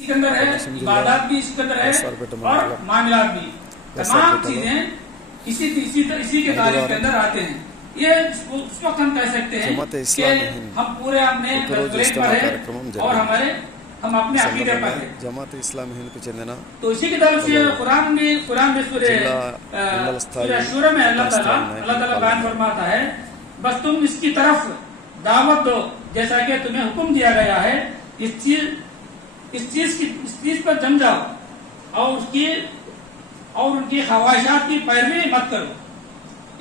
इसके अंदर है, इबादत भी इसके अंदर है और मामलात भी, तमाम चीजें इसी के तारीफ के अंदर आते हैं। ये उस वक्त हम कह सकते हैं कि हम पूरे अपने मजबूत पर है और हम अपने अकीदे पर है। जमात इस्लामी हिंद को चंदना तो इसी की तरफ से कुरान में सूरह शूरा में अल्लाह ताला बयान फरमाता है, बस तुम इसकी तरफ दावत दो जैसा कि तुम्हें हुक्म दिया गया है, इस चीज पर जम जाओ और उनकी ख्वाहिशात की पैरवी मत करो।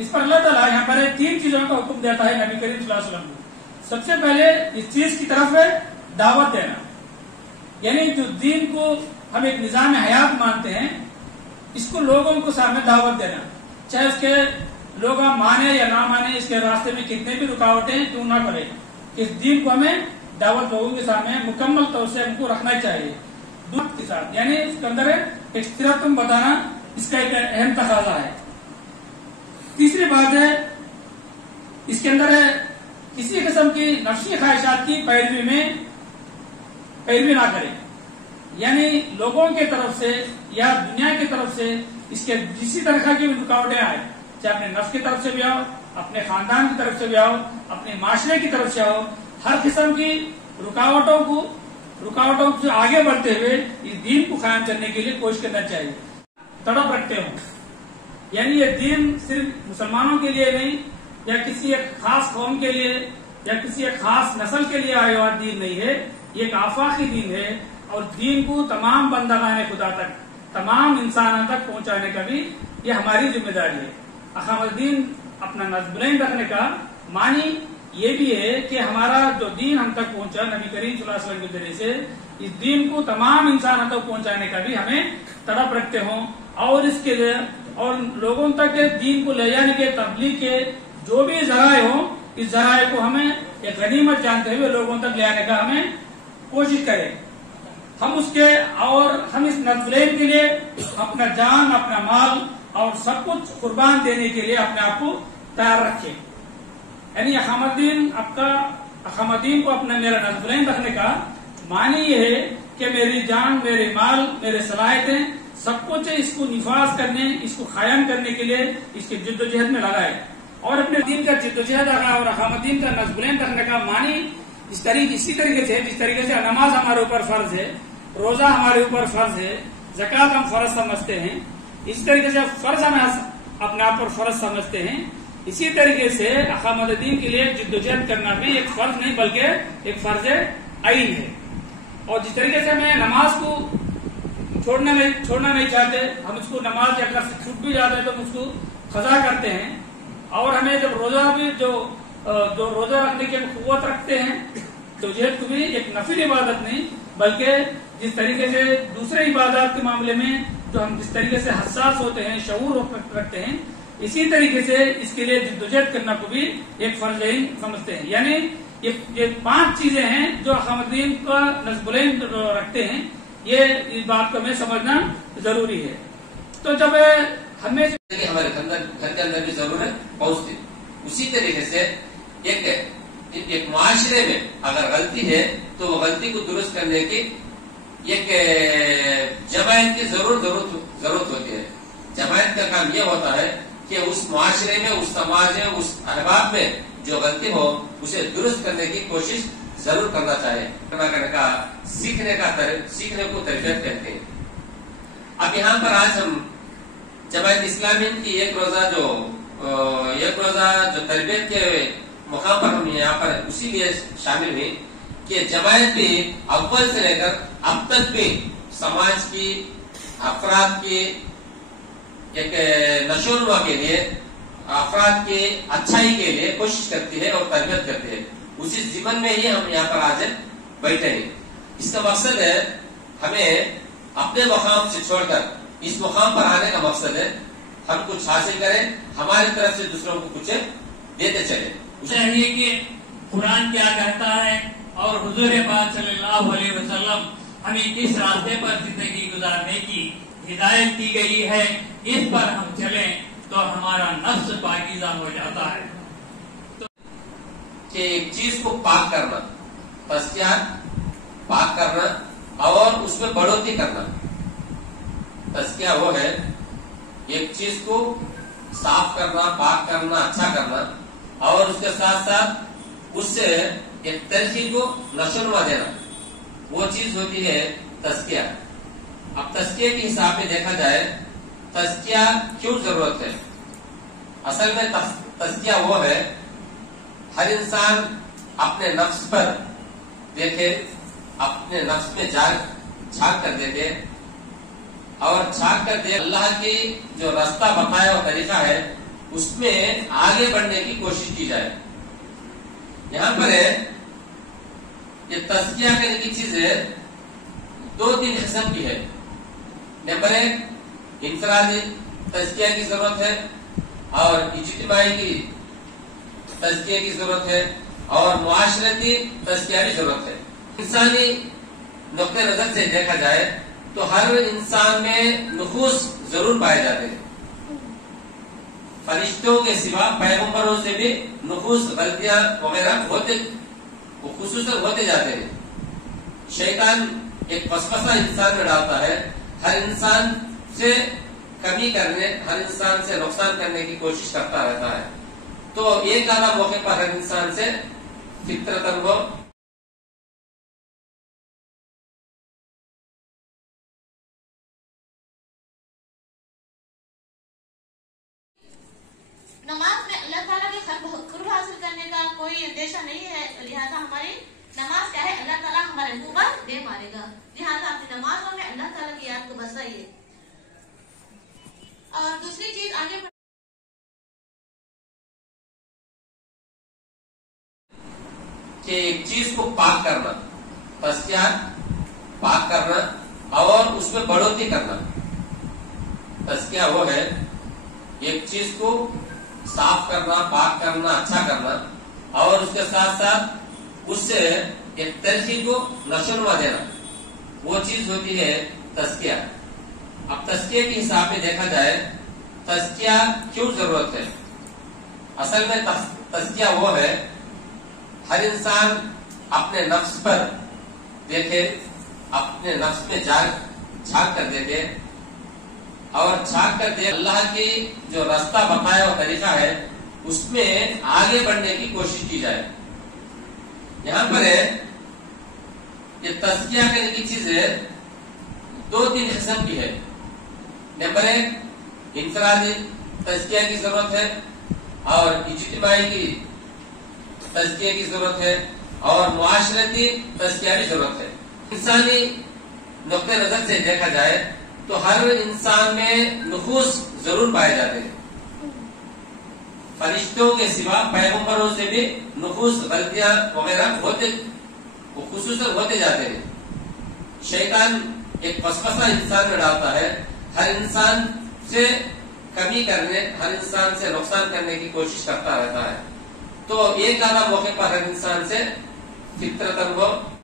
इस पर अल्लाह ताला यहाँ पर 3 चीजों का हुक्म देता है नबी करीम सल्लल्लाहु अलैहि वसल्लम को। सबसे पहले इस चीज की तरफ है दावत देना, यानी जो दीन को हम एक निजाम हयात मानते हैं, इसको लोगों को सामने दावत देना, चाहे उसके लोग माने या ना माने, इसके रास्ते में कितने भी रुकावटें क्यों ना पड़े, इस दीन को हमें दावत लोगों के सामने मुकम्मल तौर से हमको रखना चाहिए दूध के साथ, यानी उसके अंदर एक स्थिरत्व बताना इसका एक अहम तकाजा है। तीसरी बात है, इसके अंदर किसी किस्म की नफ्सी ख्वाहिशात की पैरवी ना करें, यानी लोगों के तरफ से या दुनिया की तरफ से इसके किसी तरह की रुकावटें आए, चाहे अपने नफ्स की तरफ से भी आओ, अपने खानदान की तरफ से भी आओ, अपने माशरे की तरफ से आओ, हर किस्म की रुकावटों से आगे बढ़ते हुए इस दीन को कायम करने के लिए कोशिश करना चाहिए, तड़प रखते हो। यानी ये दीन सिर्फ मुसलमानों के लिए नहीं या किसी एक खास कौम के लिए या किसी एक खास नस्ल के लिए आया हुआ दीन नहीं है, ये एक आफाकी दीन है और दीन को तमाम बंदगाने खुदा तक, तमाम इंसानों तक पहुंचाने का भी ये हमारी जिम्मेदारी है। अहमदीन अपना नज़्ब रखने का मानी ये भी है कि हमारा जो दीन हम तक पहुंचा नबी करीम सल्लल्लाहु अलैहि वसल्लम के जरिए से, इस दीन को तमाम इंसानों तक पहुंचाने का भी हमें तड़प रखते हों और इसके लिए और लोगों तक दीन को ले जाने के तबलीग के जो भी जराए हो, इस जराए को हमें एक गनीमत जानते हुए लोगों तक ले आने का हमें कोशिश करें। हम इस नज़्ब के लिए अपना जान, अपना माल और सब कुछ कुर्बान देने के लिए अपने आप को तैयार रखें। यानी अहमदीन को अपना मेरा नज़्ब रखने का मानी ये है कि मेरी जान, मेरे माल, मेरे सलाहियतें सब कुछ इसको निफाज करने, इसको कायम करने के लिए इसके जिद्दोजहद में लगाए और अपने दीन का जिद्दोजहद रखा और अहमदीन का नज़्ब रखने का मानी इसी तरीके से जिस तरीके से नमाज हमारे ऊपर फर्ज है, रोजा हमारे ऊपर फर्ज है, ज़कात हम फर्ज समझते हैं, इस तरीके से फर्ज हम अपने आप पर फर्ज समझते हैं, इसी तरीके से अहमदीन के लिए जिद्दोजहद करना भी एक फर्ज नहीं बल्कि एक फर्ज आइन है। और जिस तरीके से हमें नमाज को छोड़ना नहीं चाहते, हम उसको नमाज अगर से छूट भी जाते हैं तो हम उसको खजा करते हैं और हमें जब रोजा भी जो रोजा रखने की कुव्वत रखते हैं तो जहद को भी एक नफिल इबादत नहीं बल्कि जिस तरीके से दूसरे इबादत के मामले में जो हम जिस तरीके से हसास होते हैं, शऊर रखते हैं, इसी तरीके से इसके लिए जिद्दोजहद करना को भी एक फर्ज समझते हैं। यानी ये 5 चीजें हैं जो अहमदीन का नज़्ब रखते हैं, ये इस बात को हमें समझना जरूरी है। तो जब हमें हमारे घर के अंदर भी जरूरत पहुंचती, उसी तरीके से एक मुआशरे में अगर गलती है तो वो गलती को दुरुस्त करने की एक जमायत की जरूरत होती है। जमायत का काम यह होता है कि उस मुआशरे में, उस समाज में, उस अहबाब में जो गलती हो उसे दुरुस्त करने की कोशिश जरूर करना चाहिए। करने का सीखने को तरबियत कहते हैं। अब यहाँ पर आज हम जमायत इस्लामी की एक रोजा जो तरबियत के मुकाम पर हम यहाँ पर उसी लिए शामिल हुए कि जमायत भी अव्वल से लेकर अब तक भी समाज की, अफराद की एक नशोनुमा के लिए, अफराद की अच्छाई के लिए कोशिश करती है और तरबियत करती है। उसी जीवन में ही हम यहाँ पर आज बैठे हैं। इसका मकसद है हमें अपने मकाम से छोड़कर इस मुकाम पर आने का मकसद है हम कुछ हासिल करें, हमारी तरफ से दूसरों को कुछ देते चले। चाहिए कि कुरान क्या कहता है और हुजूर पाक सल्लल्लाहु अलैहि वसल्लम हमें किस रास्ते पर जिंदगी गुजारने की हिदायत की गई है, इस पर हम चलें तो हमारा नफ्स पाकीज़ा हो जाता है। कि एक चीज को पाक करना, तस्किया पाक करना اور اس میں بڑھوتری کرنا. تزکیہ وہ ہے ایک چیز کو صاف کرنا، پاک کرنا، اچھا کرنا، اور اس کے ساتھ ساتھ اس سے ایک ترقی کو نشوونما دینا. وہ چیز ہوتی ہے تزکیہ. اب تزکیہ کے حساب میں دیکھا جائے تزکیہ کیوں ضرورت ہے؟ اصل میں تزکیہ وہ ہے ہر انسان اپنے نفس پر دیکھے، اپنے نفس میں جھانک کر دیکھے اور جھانک کر دیکھ اللہ کی جو راستہ بتایا ہوا طریقہ ہے اس میں آگے بڑھنے کی کوشش کی جائے. یہاں پر ہے یہ تزکیہ کرنے کی چیزیں 2-3 قسم کی ہے. نمبر 1 انفرادی تزکیہ کی ضرورت ہے اور اجتماعی کی تزکیہ کی ضرورت ہے اور معاشرتی تزکیہ کی ضرورت ہے. انسانی نقطۂ نظر سے دیکھا جائے تو ہر انسان میں نقوص ضرور پائے جاتے ہیں. فرشتوں کے سوا پیغمبروں سے بھی نقوص، غلطیاں وغیرہ خصوصاً ہوتے جاتے ہیں. شیطان ایک وسوسہ انسان میں ڈالتا ہے، ہر انسان سے کمی کرنے، ہر انسان سے نقصان کرنے کی کوشش کرتا رہتا ہے. تو ایک آدھا موقع پر ہر انسان سے فطرتاً وہ نماز میں اللہ تعالیٰ کے قرب حاصل کرنے کا کوئی اندیشہ نہیں ہے، لہٰذا ہماری نماز کیا ہے، اللہ تعالیٰ ہمارے منہ پر دے مارے گا. لہٰذا اپنی نمازوں میں اللہ تعالیٰ کی یاد کو بسائیے. اور دوسری چیز آگے کہ ایک چیز کو پاک کرنا، تزکیہ پاک کرنا اور اس میں بڑھوتری کرنا. تزکیہ وہ ہے ایک چیز کو صاف کرنا، پاک کرنا، اچھا کرنا، اور اس کے ساتھ ساتھ اس سے ایک ترقی کو نشوونما دینا. وہ چیز ہوتی ہے تزکیہ. اب تزکیہ کے حساب میں دیکھا جائے تزکیہ کیوں ضرورت ہے؟ اصل میں تزکیہ وہ ہے ہر انسان اپنے نفس پر دیکھے، اپنے نفس میں جھانک کر دیکھے اور جھانک کر دیکھ اللہ کی جو راستہ بتایا ہوا طریقہ ہے اس میں آگے بڑھنے کی کوشش کی جائے. یہاں پر ہے یہ تزکیہ کرنے کی چیزیں 2-3 قسم کی ہے. نمبر 1 انفرادی تزکیہ کی ضرورت ہے اور اجتماعی کی تزکیہ کی ضرورت ہے اور معاشرتی تزکیہ کی ضرورت ہے. انسانی نقطۂ نظر سے دیکھا جائے تو ہر انسان میں نقوص ضرور پائے جاتے ہیں. فرشتوں کے سوا پیغمبروں سے بھی نقوص، غلطیاں وغیرہ خصوصاً ہوتے جاتے ہیں. شیطان ایک وسوسہ انسان میں ڈالتا ہے، ہر انسان سے کمی کرنے، ہر انسان سے نقصان کرنے کی کوشش کرتا رہتا ہے. تو ایک آدھا موقع پر ہر انسان سے فطرتاً وہ